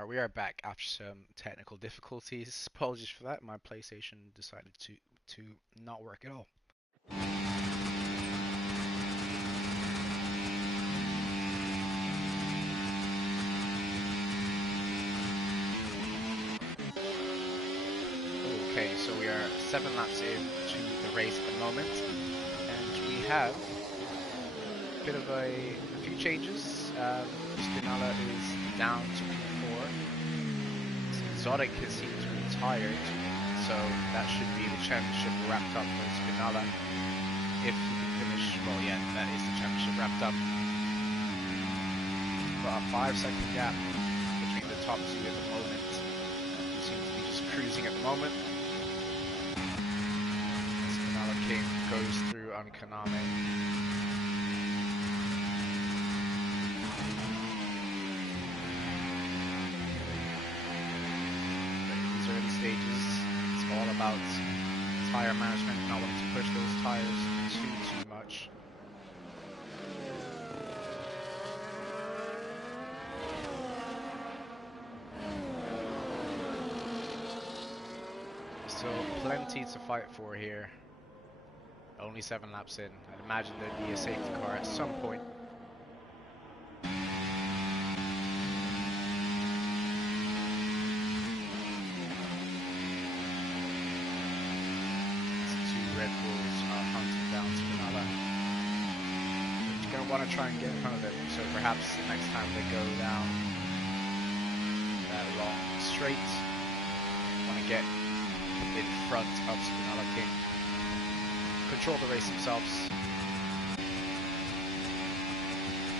We are back after some technical difficulties. Apologies for that. My PlayStation decided to not work at all. Okay, so we are 7 laps into the race at the moment, and we have a bit of a few changes. Spinella is down to P4. Exotic seems to be retired, so that should be the championship wrapped up for Spinella. If he can finish, well, yeah, that is the championship wrapped up. But a 5-second gap between the top two at the moment. Seems to be just cruising at the moment. Spinella King goes through on Kaname. Stages, it's all about tire management, not wanting to push those tires too much. So plenty to fight for here. Only 7 laps in. I'd imagine there'd be a safety car at some point. Red Bulls are hunting down Spinella. You're going to want to try and get in front of them, so perhaps the next time they go down that long straight, want to get in front of Spinella King. Control the race themselves.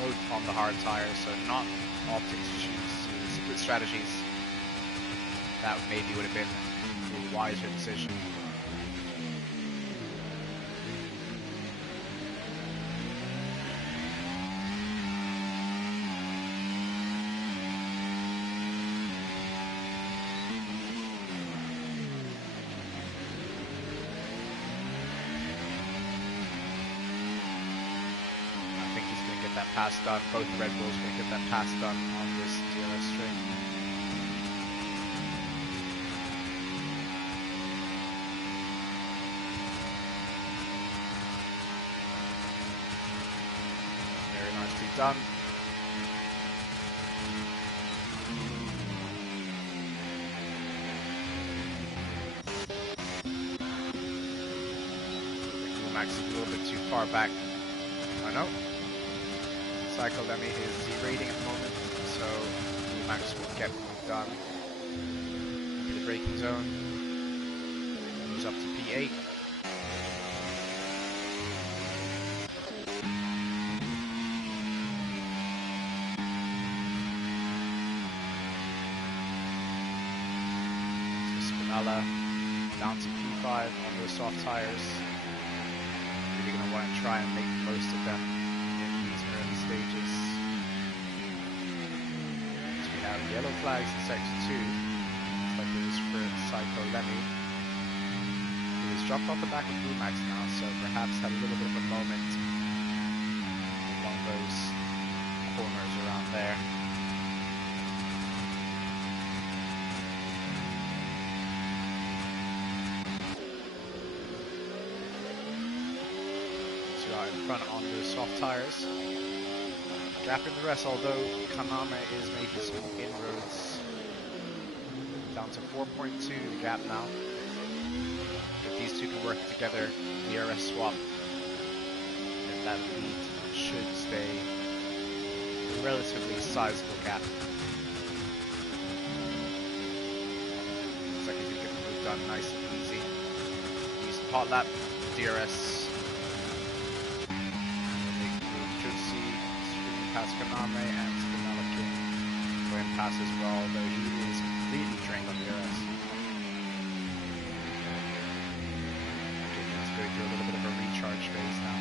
Both on the hard tires, so not opting to choose split strategies. That maybe would have been a wiser decision. That pass done. Both Red Bulls will get that pass done on this DRS string. Very nicely done. Max is a little bit too far back. I know. Cycle Lemmy is derating at the moment, so Max will get the move done. Into the braking zone. Moves up to P8. So Spinella down to P5 on those soft tires. Really going to want to try and make the most of them stages. So we have yellow flags in sector 2. Looks like it is for Psycho Lemmy. He has dropped off the back of Max now, so perhaps had a little bit of a moment along those corners around there. So we are in front on the soft tires. Gap in the rest, although Kaname is making some inroads. Down to 4.2 the gap now. If these two can work together, DRS swap, then that lead should stay a relatively sizable gap. Looks like he's going to get the move done nice and easy. Use the hot lap, DRS. Past Kaname and Spinella King going past as well, though he is completely drained on DRS. Let's go through a little bit of a recharge phase now.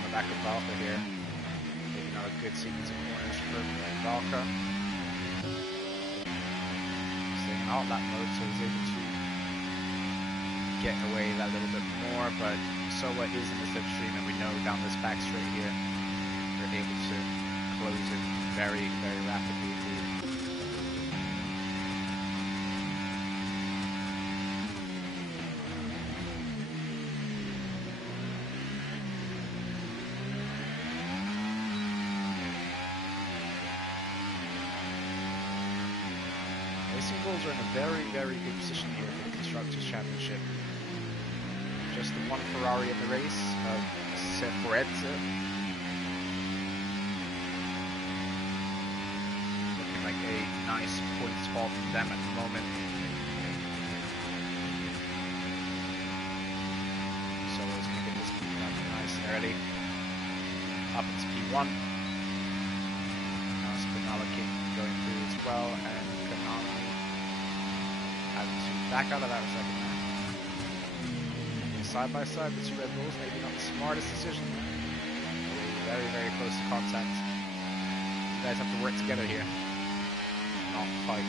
on the back of Valka here. Taking out a good sequence of corners for Valka. Staying out that mode, so he's able to get away that little bit more, but Soa is in the slipstream, and we know down this back straight here, we're able to close it very, very rapidly indeed. Racing Bulls are in a very, very good position here for the Constructors' Championship. Just the one Ferrari in the race of Seforezza. Looking like a nice point spot for them at the moment. So it's going to get this done nice and early. Up into P1. Now Spinella going through as well, and Konami having to back out of that a second now. Side by side, the two Red Bulls, maybe not the smartest decision. Very, very close to contact. You guys have to work together here, not fight.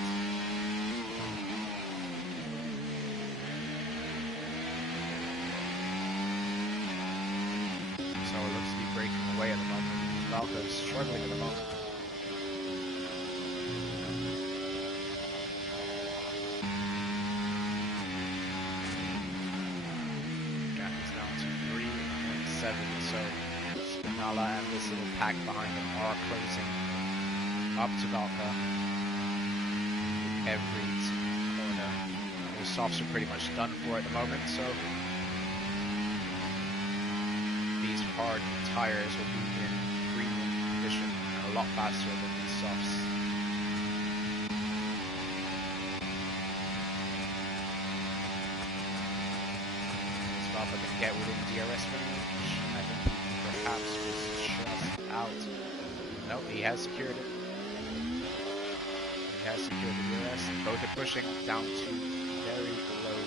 So it looks to be breaking away at the moment. Valka is struggling at the moment. So Spinella and this little pack behind him are closing up to Valka every corner. The softs are pretty much done for at the moment, so these hard tires will be in premium condition and a lot faster than these softs. Valka can get within DRS range. I think he perhaps was just out. No, he has secured it. He has secured the DRS. Both are pushing down to very low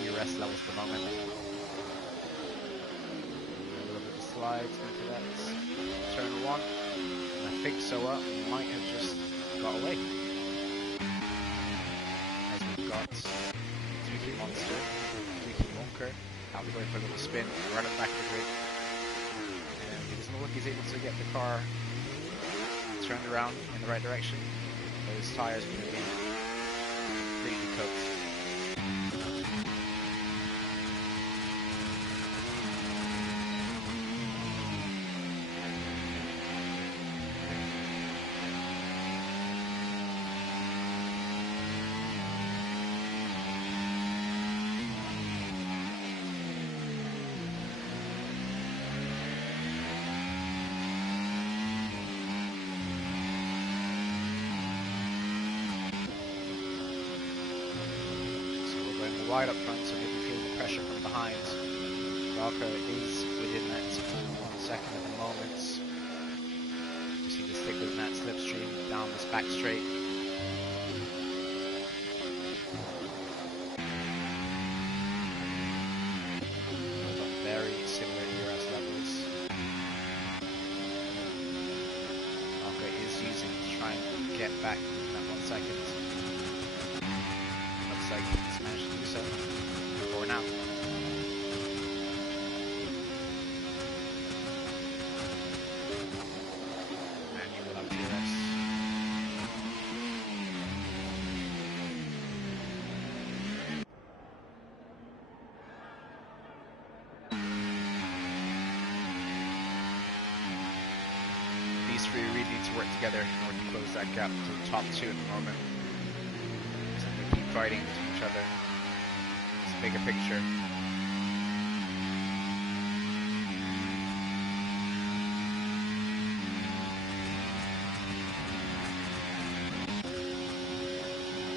DRS levels at the moment. A little bit of slide into that turn one. And I think Soa might have just got away. As we've got Dookie Monster, Dookie Wonker. I'll be going for a little spin, run it back to the grid. And it doesn't look like he's able to get the car turned around in the right direction. Those tires are going to be completely cooked. Wide up front, so maybe feel the pressure from behind. Valka is within that 1 second at the moment. Just need to stick within that slipstream down this back straight. Very similar DRS levels. Valka is using to try and get back in that 1 second. Looks like he's managed to do so for now. Manual up DRS. These three really need to work together in order to close that gap to the top two at the moment. So they keep fighting between each other. It's a bigger picture.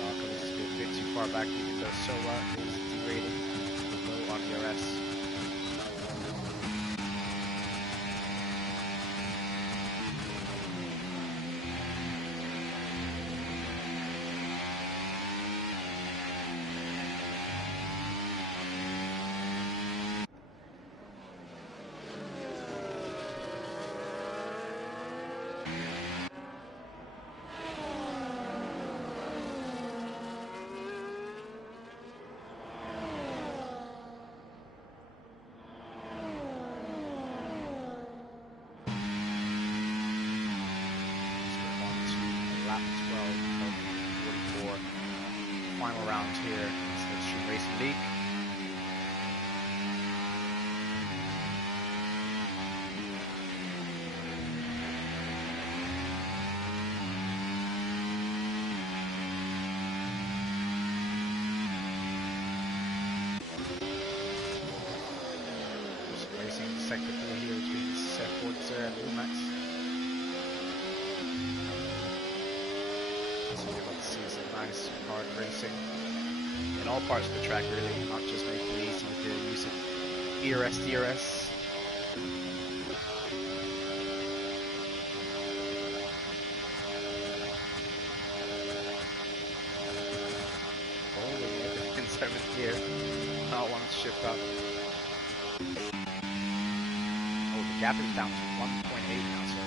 Valka looks to be a bit too far back, even though Soa is derating low on DRS. Racing League. Racing sector 4 here between Seth and Lumax. So we're about to see some nice hard racing in all parts of the track, really, not just making it easy with the use of ERS, DRS. Holding everything in 7th gear, not wanting to shift up. The gap is down to 1.8 now, so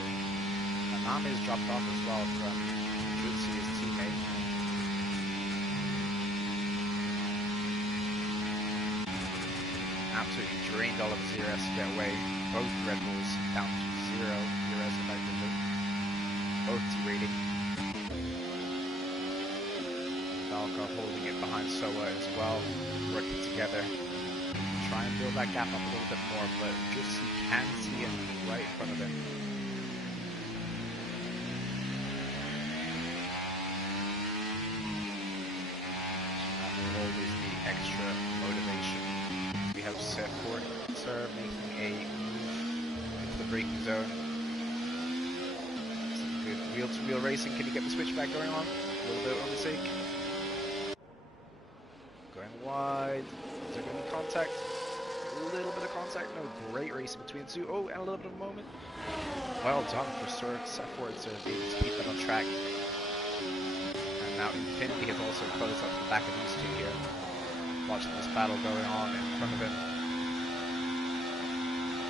Nanami has dropped off as well from Jutsu, his teammate. Absolutely drained all of his ERS to get away. Both Red Bulls down to 0 ERS effectively. Both derating. Valka holding it behind Soa as well, working together. Try and build that gap up a little bit more, but just you can see him right in front of him. And there will always be extra motivation. We have Seth Fortzer making a move into the braking zone. Some good wheel-to-wheel racing. Can you get the switchback going on? A little bit on the sake. Going wide. Is there going to be contact? A little bit of contact, no great racing between the two. Oh, and a little bit of a moment. Well done for Seth Fortzer being able to keep that on track. And now Infinity has also closed up the back of these two here. Watching this battle going on in front of him.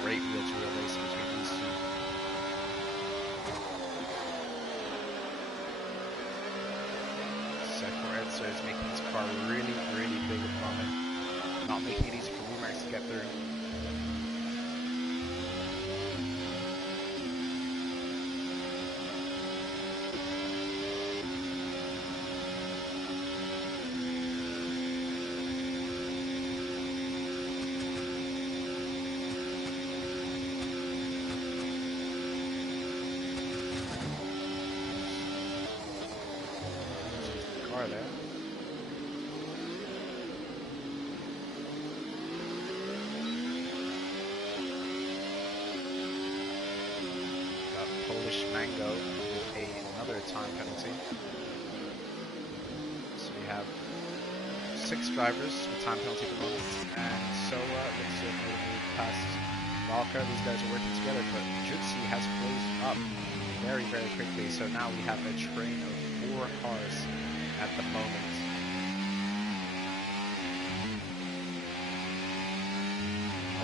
Great wheel-to-wheel racing between these two. Seth Fortzer is making his car really, really big at the moment. Not making it easy for Lumax to get through. The car there. Mango with another time penalty. So we have 6 drivers with time penalty at the moment, and Soa looks to have made a move past Valka. These guys are working together, but Jutsu has closed up very, very quickly. So now we have a train of 4 cars at the moment.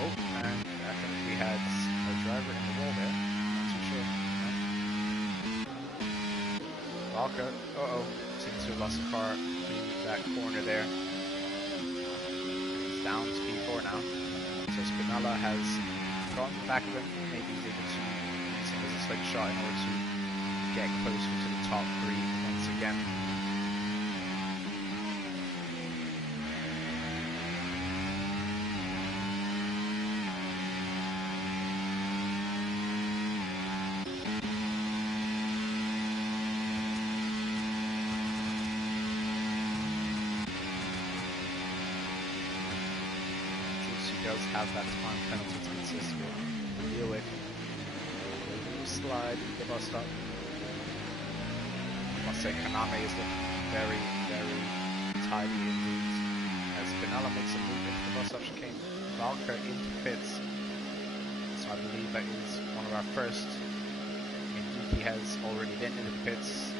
Oh, and I think we had a driver in the wall there. Not too sure. Valka, seems to have lost a car through that corner there. He's down to P4 now. So Spinella has gone back of him. Maybe he's able to use him as a slingshot in order to get closer to the top 3 once again. Does have that time penalty to insist with. Deal with. Slide the bus stop. I must say Kaname is looking very, very tidy indeed. As Spinella makes a move into the bus stop, she came Valka into the pits. So I believe that is one of our first. Yuki has already been into the pits.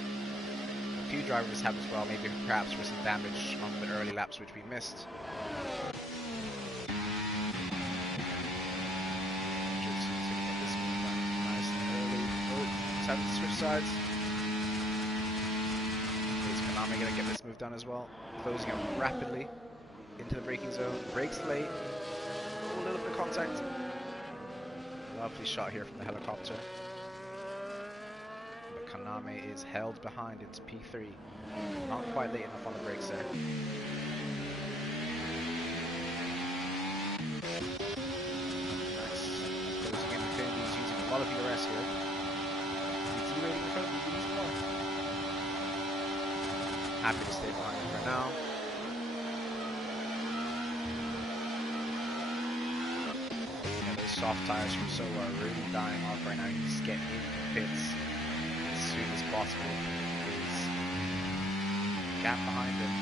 A few drivers have as well, maybe perhaps for some damage on the early laps which we missed. Having to switch sides. Is Konami going to get this move done as well? Closing up rapidly into the braking zone. Brakes late. A little bit of contact. Lovely shot here from the helicopter. But Konami is held behind into P3. Not quite late enough on the brakes there. Nice. Closing in Infinity, he's using a lot of ERS here. PT rating in front of me, he's more. Happy to stay behind him for now. Soft tires from So are really dying off right now. You just get in pits as soon as possible. His gap behind him,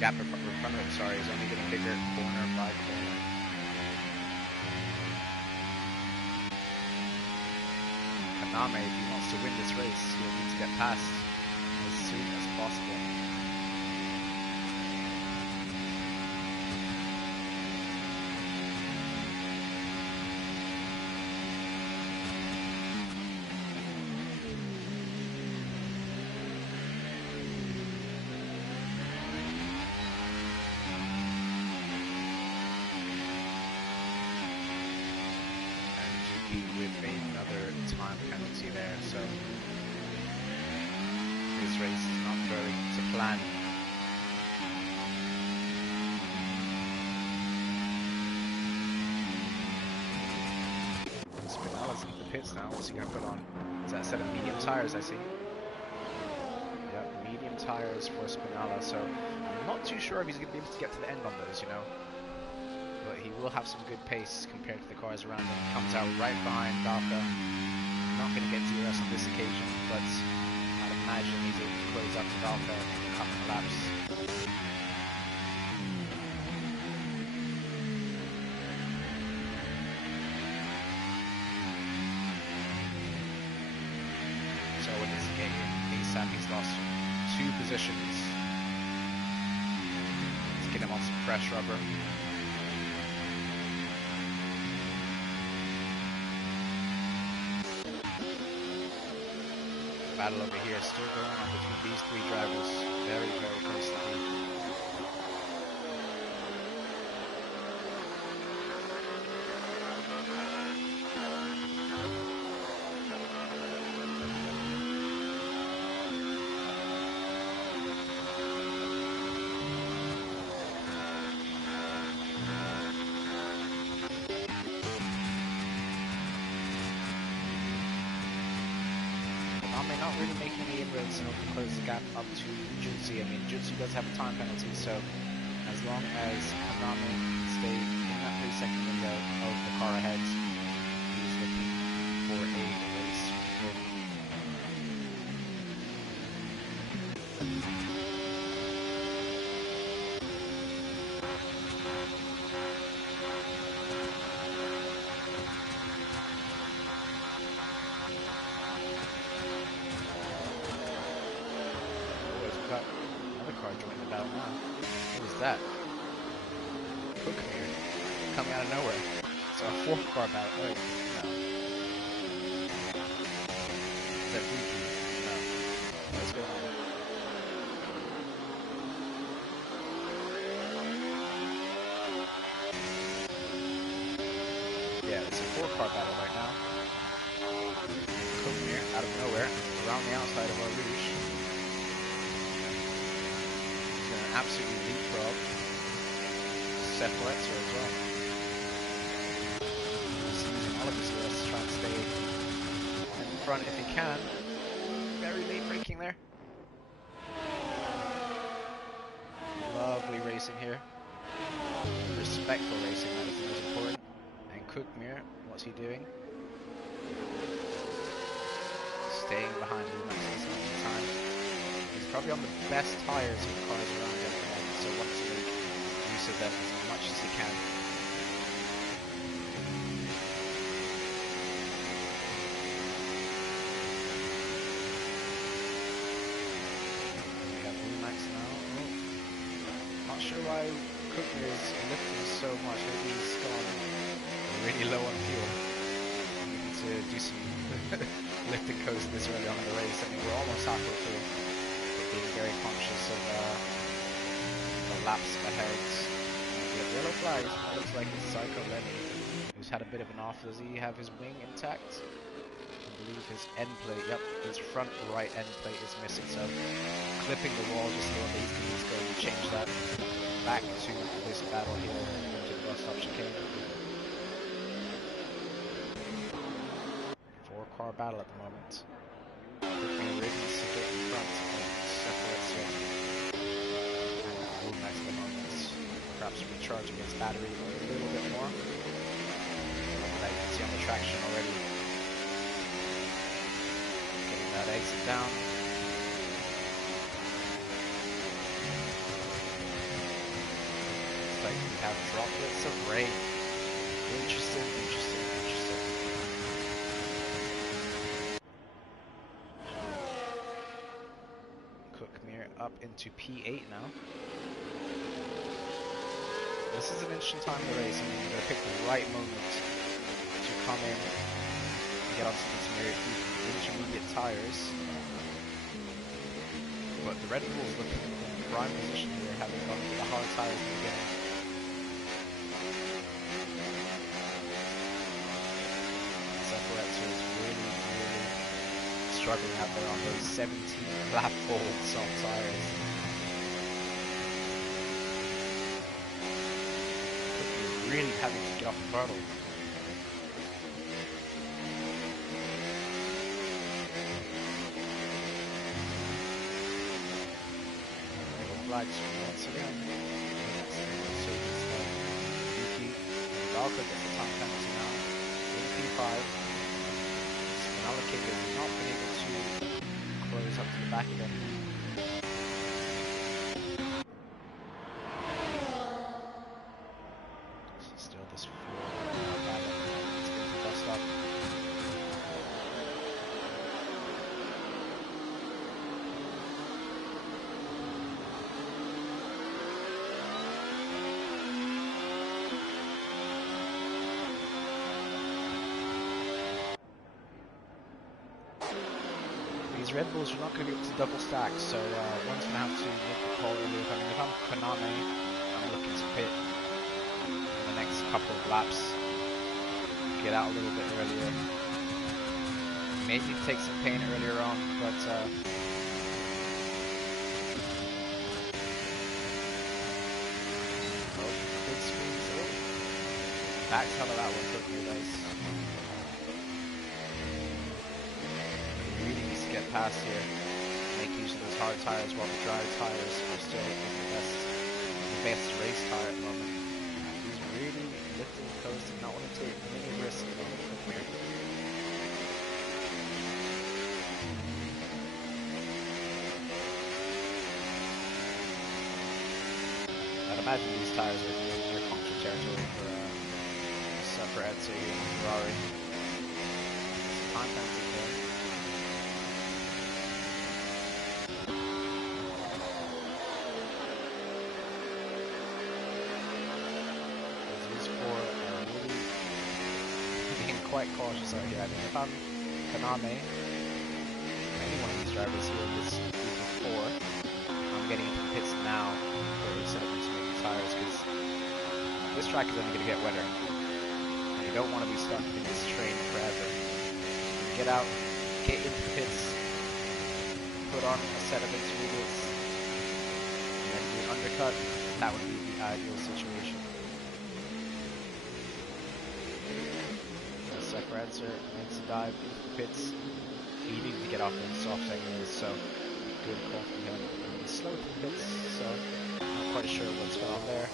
gap in front of him, sorry, is only getting bigger corner by corner. Kaname, if he wants to win this race, he'll need to get past as soon as possible. With another time penalty there, so this race is not going to plan. Spinelli's in the pits now. What's he going to put on? Is that a set of medium tires, I see? Yep, medium tires for Spinella, so I'm not too sure if he's going to be able to get to the end on those, you know. But he will have some good pace compared to the cars around him. Comes out right behind Valka. Not going to get DRS on this occasion, but I'd imagine he's able to close up to Valka in the coming laps. So when he's getting ASAP, he's lost 2 positions. Let's get him on some fresh rubber. Battle over here is still going on between these 3 drivers. Very, very close to me. Not really making any inroads to close the gap up to Jutsu. I mean, Jutsu does have a time penalty, so as long as Hanami stay in that 3-second window of the car ahead, he's looking for a race win. That Cook here coming out of nowhere. So a 4th car battle. Wait, no. Is that Prix? No. What's going on? Yeah, it's a 4-car battle right now. Cook here out of nowhere around the outside of our Rouge. Absolutely leapfrog Separator as well. Just using all of his ERS to try and stay in front if he can. Very late braking there. Lovely racing here. Respectful racing, that is the most important. And Cookmere, what's he doing? Staying behind Lumax this time. He's probably on the best tyres of the cars around him, so wants to make use of them as much as he can. We have Lumax now. Oh. Not sure why Cookmere is lifting so much. Maybe he's gone really low on fuel. We need to do some lift and coast this early on in the race. I mean, we're almost halfway through. Being very conscious of the laps ahead. We have yellow flags. It looks like it's Psycho Lenny, who's had a bit of an off. Does he have his wing intact? I believe his end plate, yep, his front right end plate is missing, so clipping the wall just a little bit. He's going to change that back to this battle here. first stop chicane. 4-car battle at the moment. Looking ready to get in front of Separator and Woolmax at the moment. Perhaps recharging its battery a little bit more. That you can see on the traction already. Getting that exit down. Looks like we have droplets of rain. Interesting, interesting, interesting. Cookmere up into P8 now. This is an interesting time in the race. I mean, you're going to pick the right moment to come in and get onto these intermediate tires. But the Red Bulls looking in prime position here, having gone to the hard tires in the beginning. Separator is really, really struggling out there on those 17-lap old soft tires. Really having to get off the throttle. Flags once again. So it's Yuki Valka gets the time penalty now. In P5. Spinella King has not been able to close up to the back again. Still this 4 back up. Let's get the bus stop. These Red Bulls are not going to be able to double stack, so one's going to have to make the call early. I mean, if I'm Konami, I'm looking to pit in the next couple of laps, get out a little bit earlier, maybe take some pain earlier on, but good squeeze. Back out of that one quickly, guys. Get past here, make use of those hard tires while the dry tires are still the best race tire at the moment. He's really lifting the coast and not want to take many risks on the quick. I'd imagine these tires are in near puncture territory for Separator and Ferrari. Some time penalty there. Quite cautious out here. I mean, if I'm Konami, any one of these drivers here in this group of 4, I'm getting into the pits now before we set up into making tires, because this track is only going to get wetter, and you don't want to be stuck in this train forever. Get out, get into the pits, put on a set of intermediates, and then do an undercut. That would be the ideal situation. Separator makes a dive into the pits. He needed to get off in soft anyways, so good call from him. He's slow to the pits, so not quite sure what's going on there.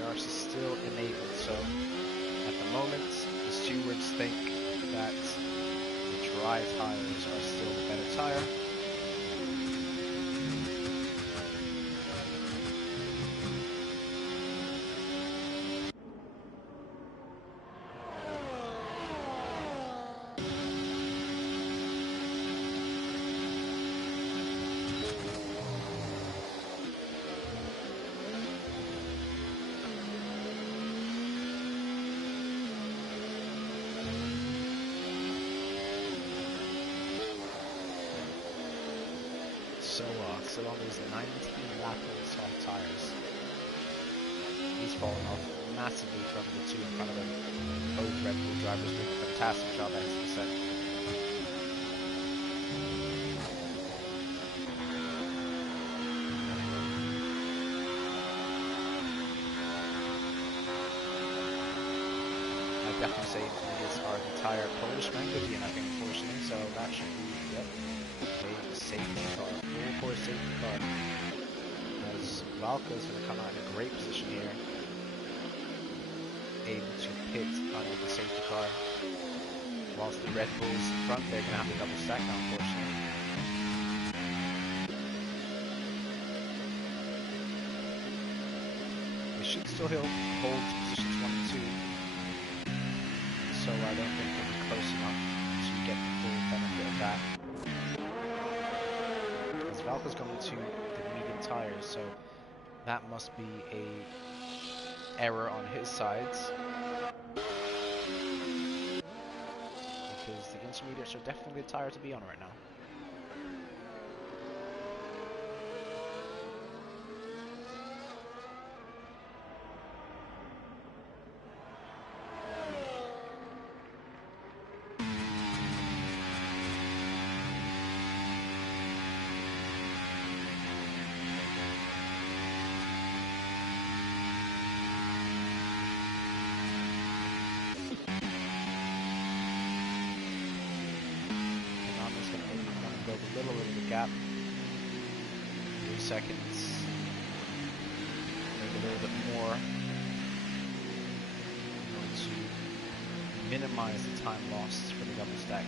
DRS is still enabled, so at the moment the stewards think that the dry tires are still the better tire. So on those 19-lap soft tires. He's fallen off massively from the 2 in front of him. Both Red Bull drivers doing a fantastic job, as he said. definitely say intermediates are the entire Polish mentality, and I think unfortunately, so that should be, yep, a safety car, full course safety car. As Valka is going to come out in a great position here, able to pit under the safety car, whilst the Red Bulls in front, they're going to have to double stack now, unfortunately. They should still hold positions 1 and 2, so I don't think they'll be close enough to get the full benefit of that. As Valka's going to the medium tires, so that must be a error on his sides, because the intermediates are definitely a tire to be on right now. A little bit of a gap, 3 seconds, maybe a little bit more in order to minimize the time lost for the double stack.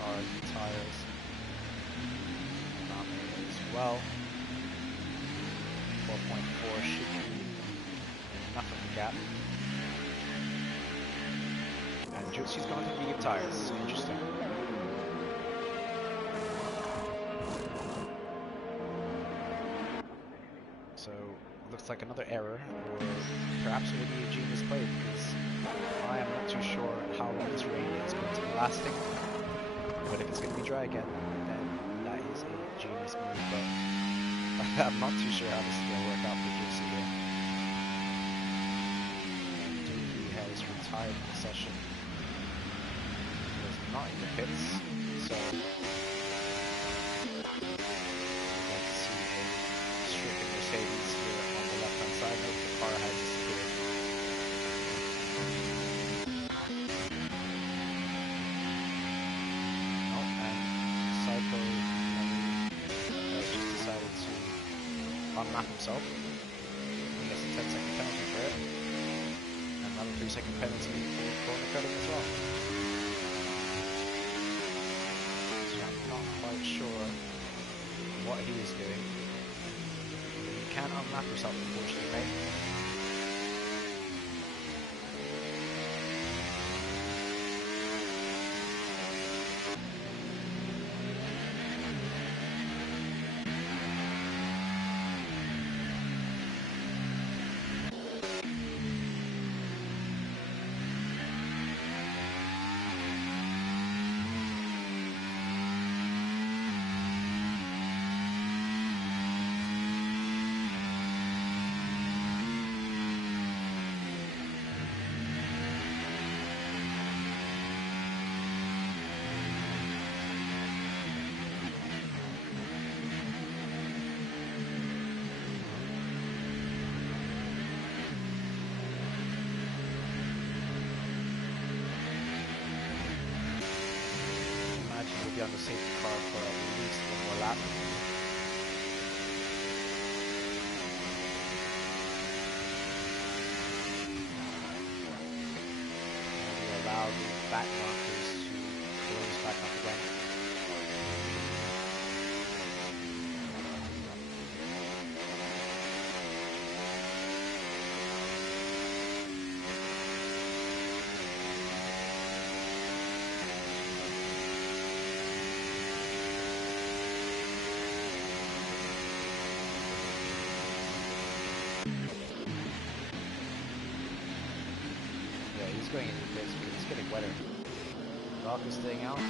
Hard tires, as well. 4.4 should be enough of a gap. And Jutsu's going to medium tires. Interesting. So looks like another error, or perhaps maybe a genius play, because I am not too sure how long this rain is going to be lasting. But if it's going to be dry again, then that is a genius move, but I'm not too sure how this is going to work out for Jutsu here. Dookie has retired in the session. He was not in the pits, so I'd like to see a stripping Mercedes here on the left-hand side. Note the car has disappeared. Just decided to unmap himself. He gets a 10-second penalty for it. And another 3-second penalty for corner cutting as well. So I'm not quite sure what he is doing. You can't unmap yourself, unfortunately, mate. On the safety car for at least one more lap. And we allow the back markers to close back up again. going into the pits because it's getting wetter. Valka's staying out,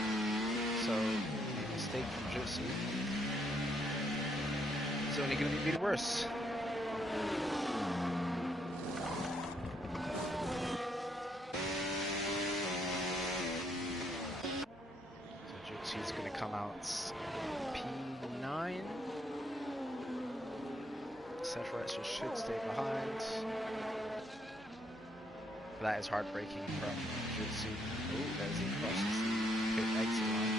so a mistake from Jutsu is only going to be made worse. So Jutsu is going to come out P9. SRL should stay behind. That is heartbreaking from Jutsu. Oh, as he crosses the pit exit line.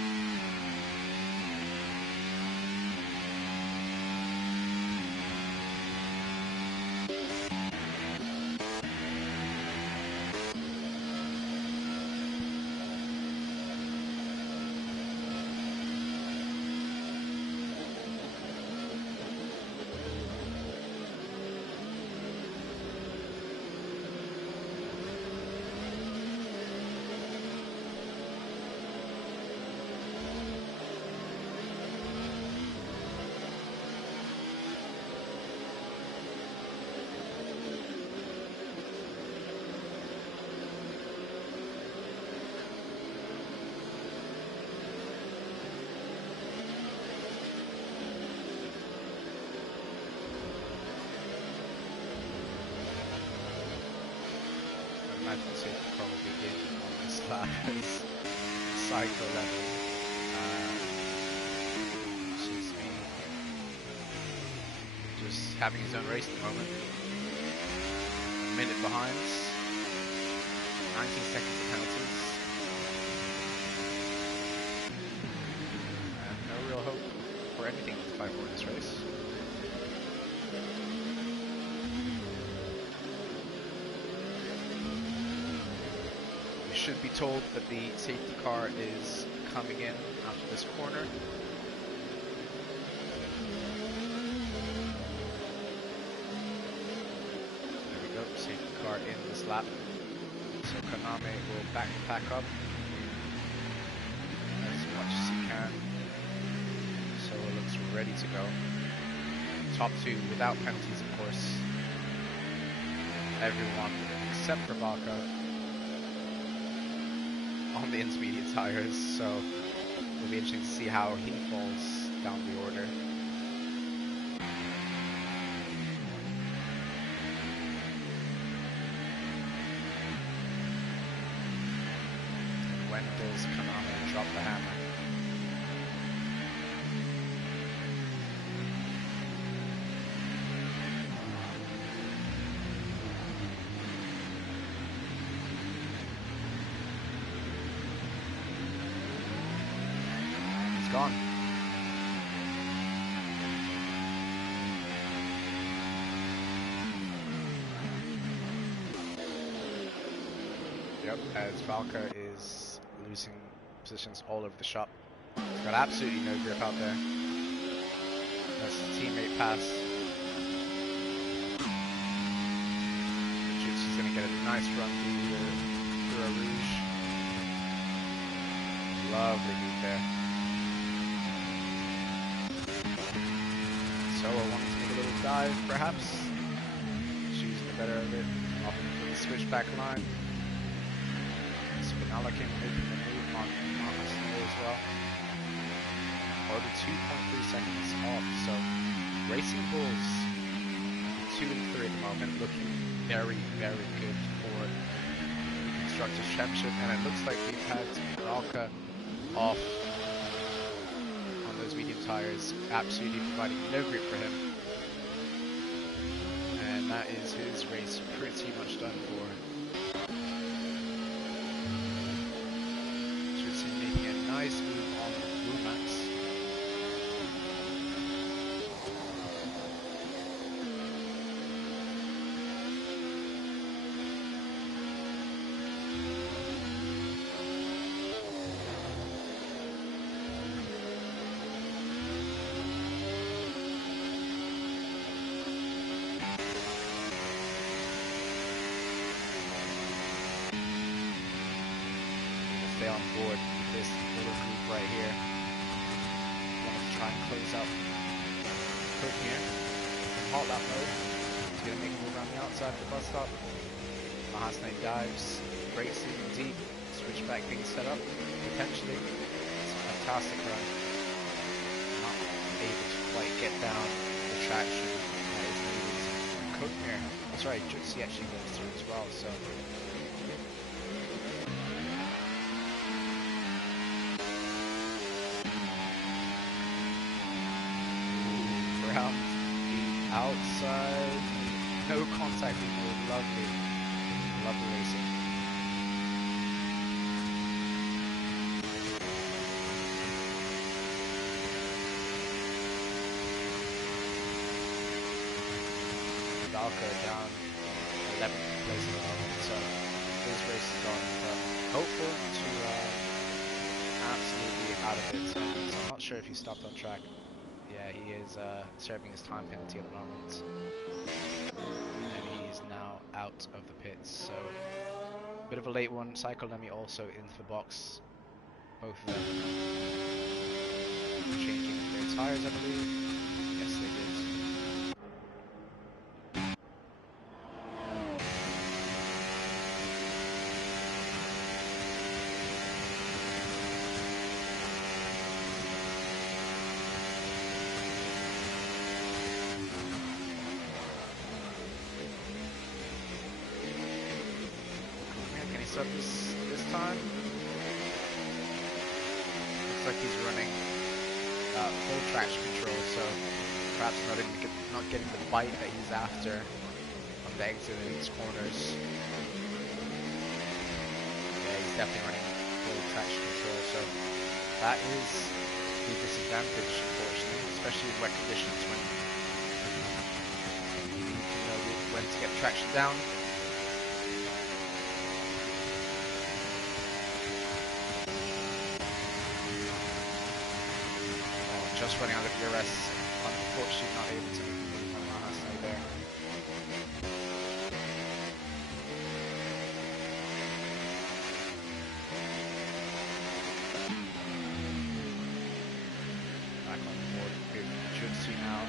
I imagine safety car will begin on this lap as cycle level. Seems to be just having his own race at the moment. A minute behind. 19 seconds of penalties. And no real hope for anything to fight for in this race. Should be told that the safety car is coming in after this corner. There we go, safety car in this lap. So Kaname will back the pack up as much as he can. So it looks ready to go. Top two without penalties, of course. Everyone except for Valka on the intermediate tires, so it'll be interesting to see how he falls down the order. And when does Kaname drop the hammer? Gone. Yep, as Valka is losing positions all over the shop. He's got absolutely no grip out there. That's the teammate pass. Jutsu's going to get a nice run through a Rouge. Lovely move there. So I wanted to make a little dive, perhaps. Choosing the better of it. Opting for the switchback line. Spinella can make the move on Snow as well. Already 2.3 seconds off. So Racing Bulls 2 and 3 at the moment, looking very, very good for the Constructors' Championship. And it looks like we've had Valka off those medium tires, absolutely providing no grip for him, and that is his race pretty much done for. Jutsu making a nice move on Blue Max. Stay on board with this little group right here. Want to try and close out Hook here in hot lap mode. He's going to make a move around the outside of the bus stop. Mahasne dives. racing deep, switchback being set up, potentially. It's a fantastic run. Not able to quite get down the traction that is needed. Cookmere, oh sorry, Jutsi actually goes through as well, so. Ooh, around the outside, no contact being made, lovely, lovely racing. Valko down 11th place at the moment, so his race is gone, but hopeful to absolutely out of it. So I'm not sure if he stopped on track. Yeah, he is serving his time penalty at the moment, and he is now out of the pits. So bit of a late one. Cyclonemi also into the box. Both of them changing their tires, I believe. Yes, they did. Up this time. Looks like he's running full traction control, so perhaps not getting the bite that he's after on the exit of these corners. Yeah, he's definitely running full traction control, so that is the disadvantage, unfortunately, especially in wet conditions when you need to know when to get traction down. Just running out of DRS, unfortunately not able to make one last night there. Back on board, Jutsu now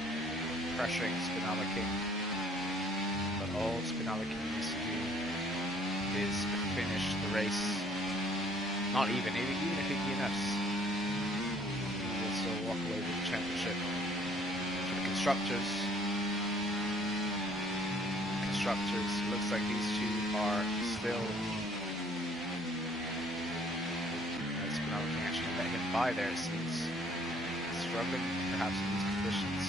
pressuring Spinella King, but all Spinella King needs to do is finish the race. Not even if he DNFs. Walk away with the championship. For the constructors, looks like these two are still. Spinella can actually let him by there, it seems. Struggling perhaps in these conditions.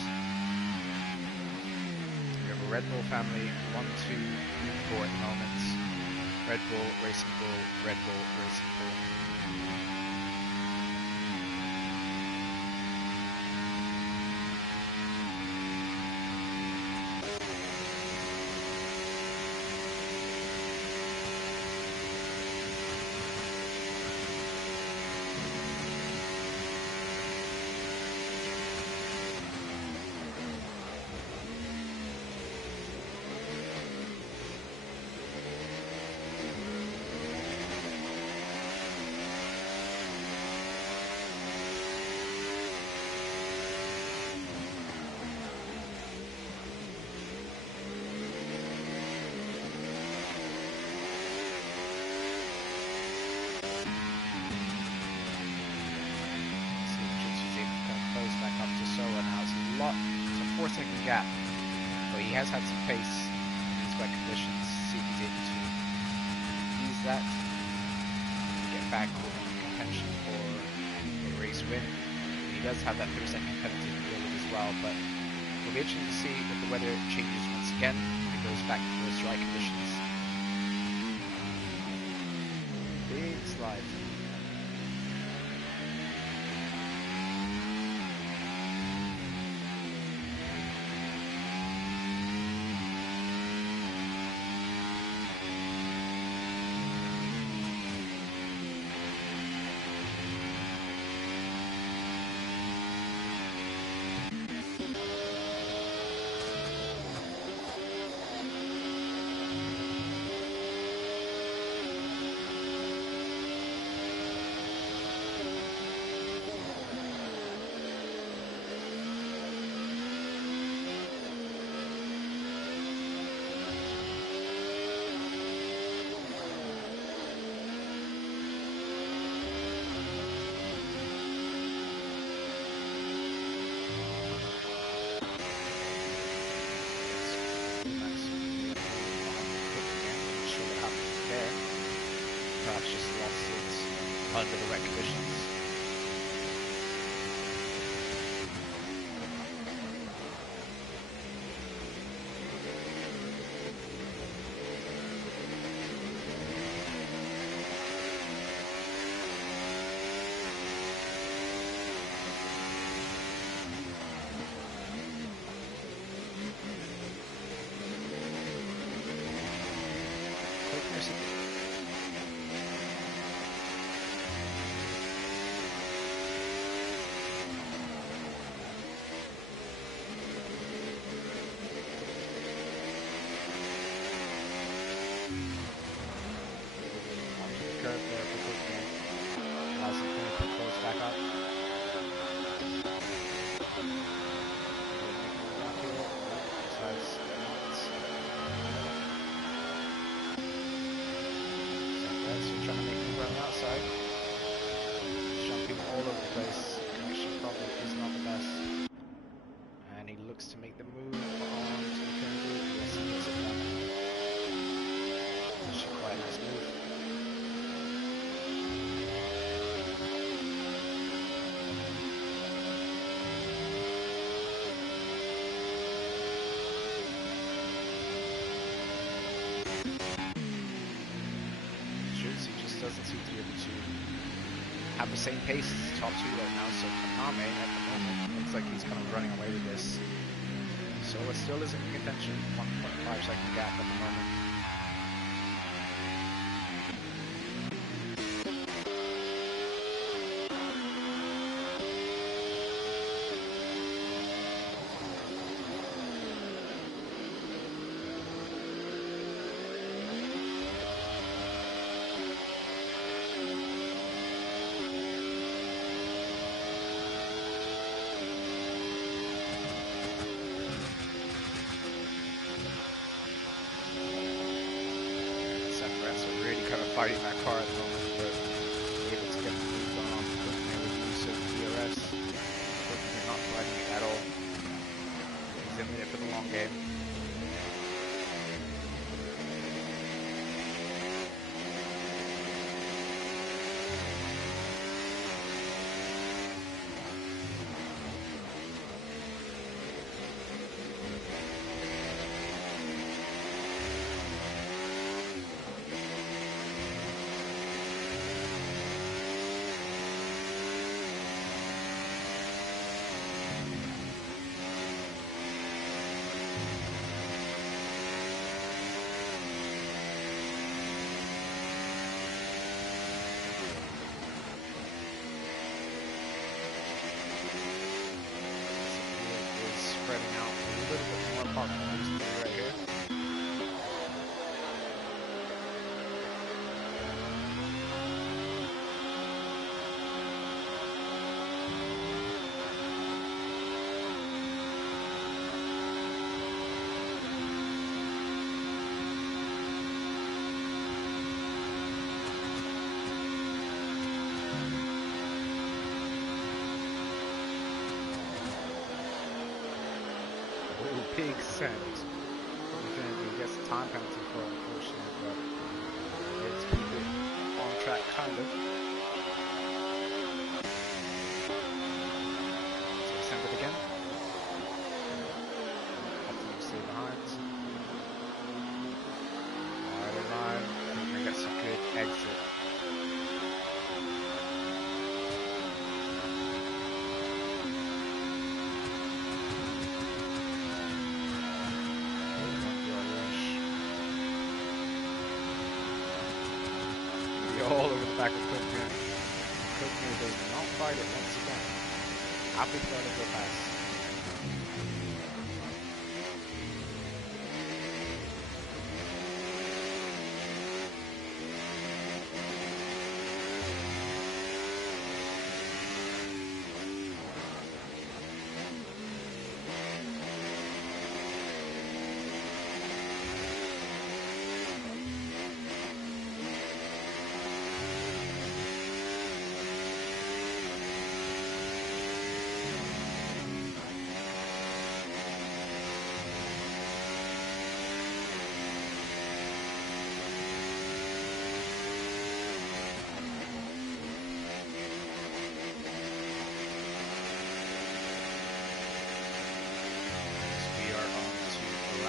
We have a Red Bull family 1, 2, 3, 4 at the moment. Red Bull, Racing Bull, Red Bull, Racing Bull. It's a 4-second gap, but he has had some pace in these wet conditions. See if he's able to use that to get back in contention for a race win. He does have that 30-second penalty to deal with as well, but we'll be interested to see if the weather changes once again, if it goes back to those dry conditions. Big slide. perhaps just lost it under the wet conditions. To make the move on to Infinity. Yes, he gets it done. Actually quite a nice move. He just doesn't seem to be able to have the same pace as the top two right now, so Kaname at the moment looks like he's kind of running away with this. So it still is in contention, 1.5 second gap at the moment. Fighting that car at the moment, but able to get the move on with the use of DRS. They're not fighting it at all. He's in it for the long game. Spreading out a little bit more apart from these three right here. Big send. Infinity gets a time penalty for it, unfortunately, but it's keep it on track, kind of. So send it again. Optimum stay behind. Wide line. He gets a good exit. All over the back of Cookman. Cookman does not fight it once again. Happy to let it go past.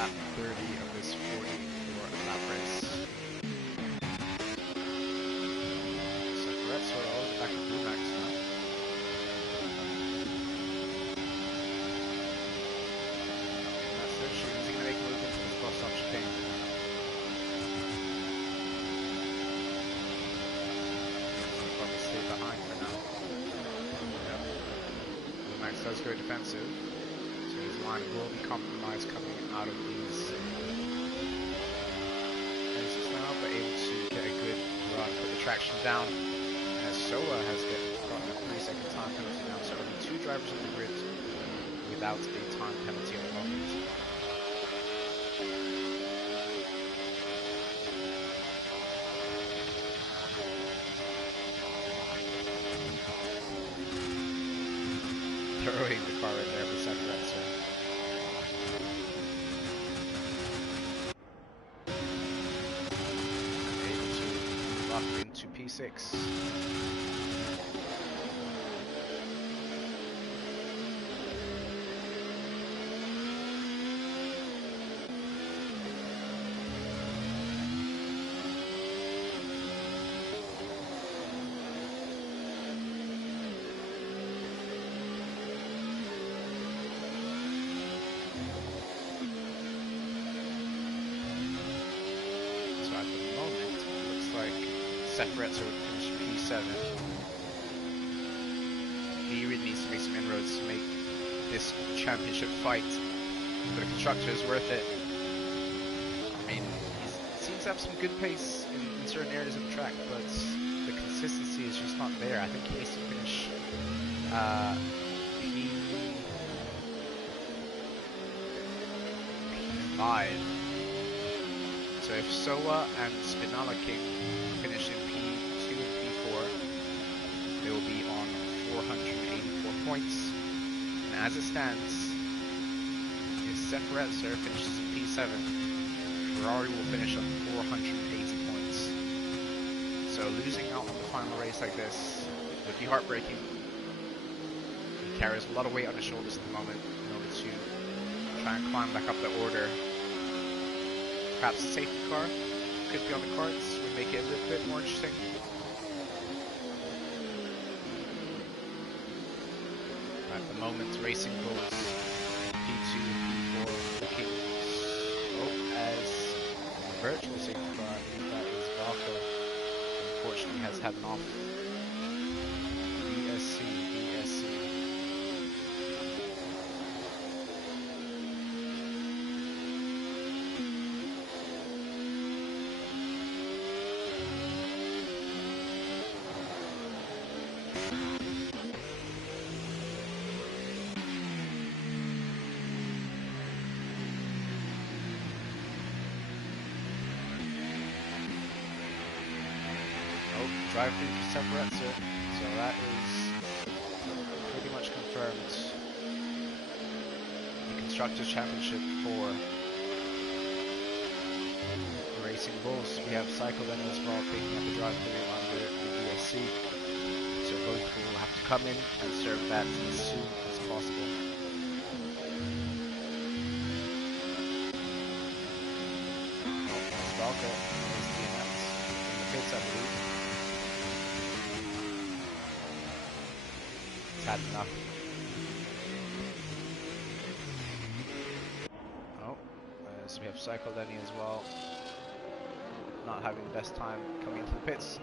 lap 30 of this 44 lap race. So Brett sort of all the way back to Blue Max now. And that's their shoes. He's going to make a move into this cross stop chicane. He'll probably stay behind for now. Yep. Blue Max does go defensive. His line will be compromised coming out of these exits now, but able to get a good run, put the traction down. As Soa has gotten a 3-second time penalty now, so only 2 drivers on the grid without a time penalty at the moment. Throwing the car right there for SRL. Able to lock into P6. Sephiretzer would finish P7. He really needs to make some inroads to make this championship fight for the constructors worth it. I mean, he seems to have some good pace in certain areas of the track, but the consistency is just not there. I think he needs to finish P5. So if Soa and Spinala King finish in P2 and P4, they will be on 484 points. And as it stands, if Sephiretzer finishes in P7, Ferrari will finish on 480 points. So losing out on the final race like this would be heartbreaking. He carries a lot of weight on his shoulders at the moment in order to try and climb back up the order. Perhaps a safety car could be on the cards, would make it a little bit more interesting. At the moment, Racing Bulls P2, P4 looking as a virtual safety car. I believe that is Valko. Unfortunately, has had an off. BSC. Drive through for Sephiretzer, so that is pretty much confirmed. The Constructors' Championship for the Racing Bulls. We have Cycle then as well picking up the drive through under the BSC, so both will have to come in and serve that as soon as possible. It's Valko, is the event in the pits, I believe. Had enough. Oh, so we have Cycle Lenny as well, not having the best time coming into the pits.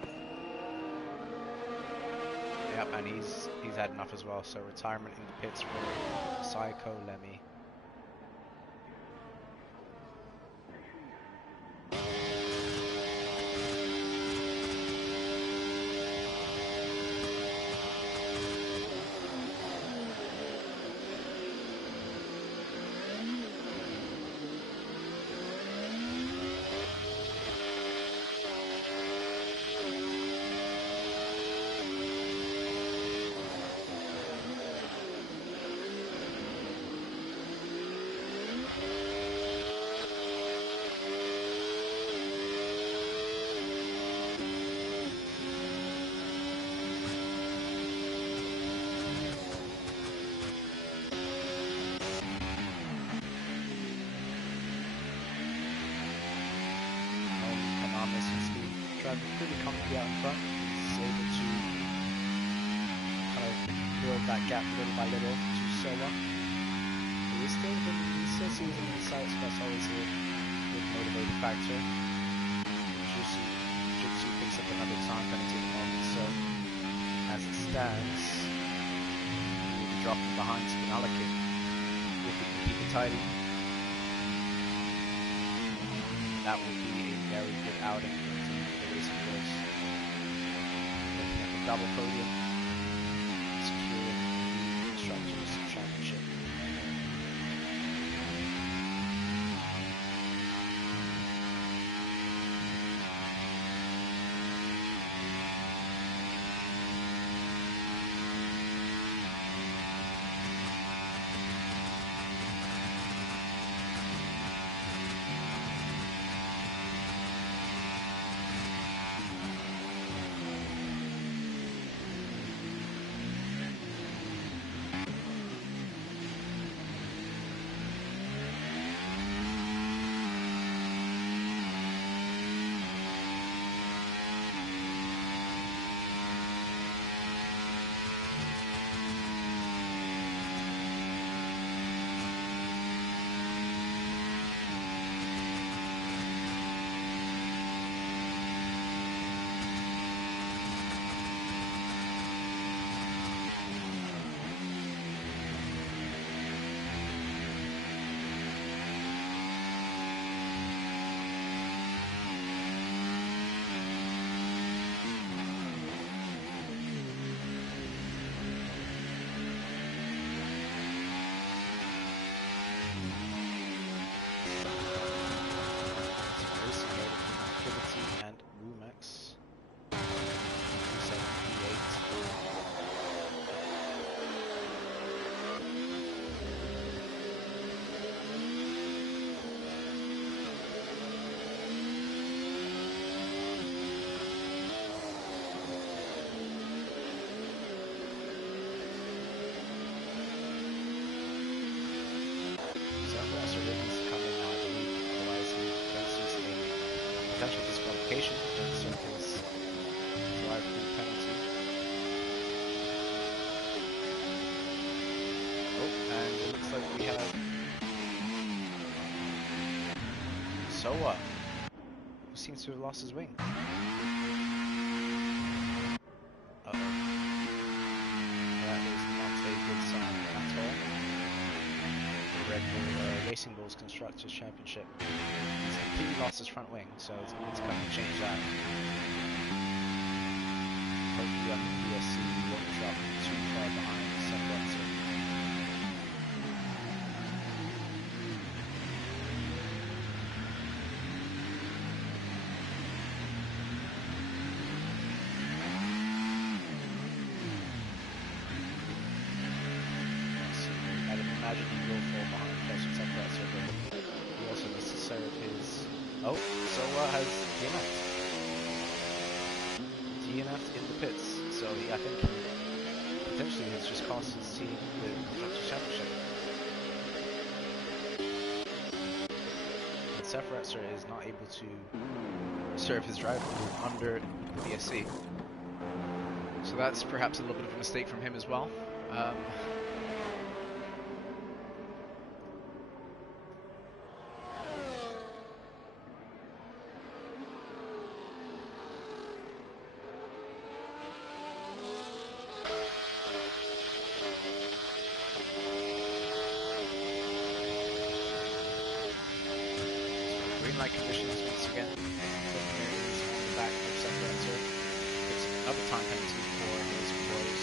Yep, and he's had enough as well. So retirement in the pits for Psycho Lemmy. pretty comfortably out in front. He's able to kind of build that gap little by little to Soa. He still sees him in the sights, so that's always a good motivating factor. Jitsu picks up another time penalty at the moment, so as it stands, he will be dropping behind Spinala Kid if he can keep it tidy. That will be a very good outing for the Racing Bulls. Looking at the double podium, securing the Constructors' Championship. Potential disqualification and serve his drive-through penalty. Oh, and it looks like we have Soa, who seems to have lost his wing. Uh-oh. That is not a good sign at all. The Red Bull Racing Bulls Constructors Championship. He's completely lost his front wing, so it's going to come and change that. Hopefully on the BSC we won't drop too far behind the Separator. I'd imagine he will fall behind closer to Separator, but he also needs to serve his... Oh, Soa has DNF'd in the pits, so I think he potentially has just cost his team the Constructors' Championship. And Separator is not able to serve his driver under the BSC, so that's perhaps a little bit of a mistake from him as well. Green light conditions once again. Is on the back of Separator. Picks up another time penalty for his boys.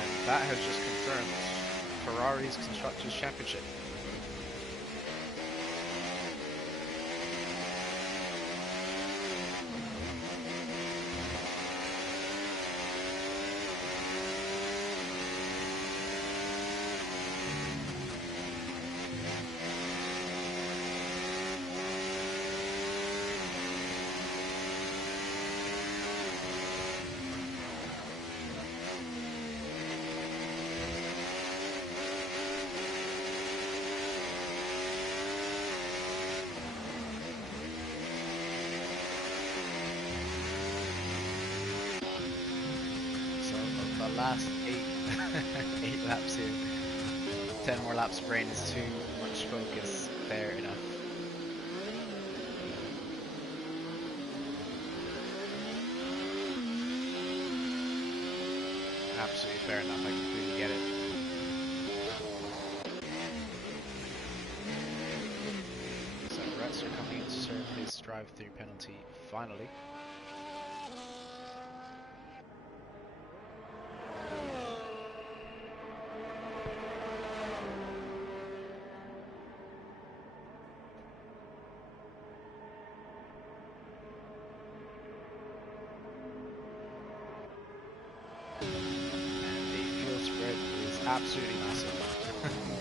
And that has just confirmed Ferrari's Constructors' Championship. last 8, 8 laps here. 10 more laps of rain is too much focus. Fair enough. Absolutely fair enough. I completely get it. So Retzer coming in to serve his drive-through penalty finally. Absolutely massive.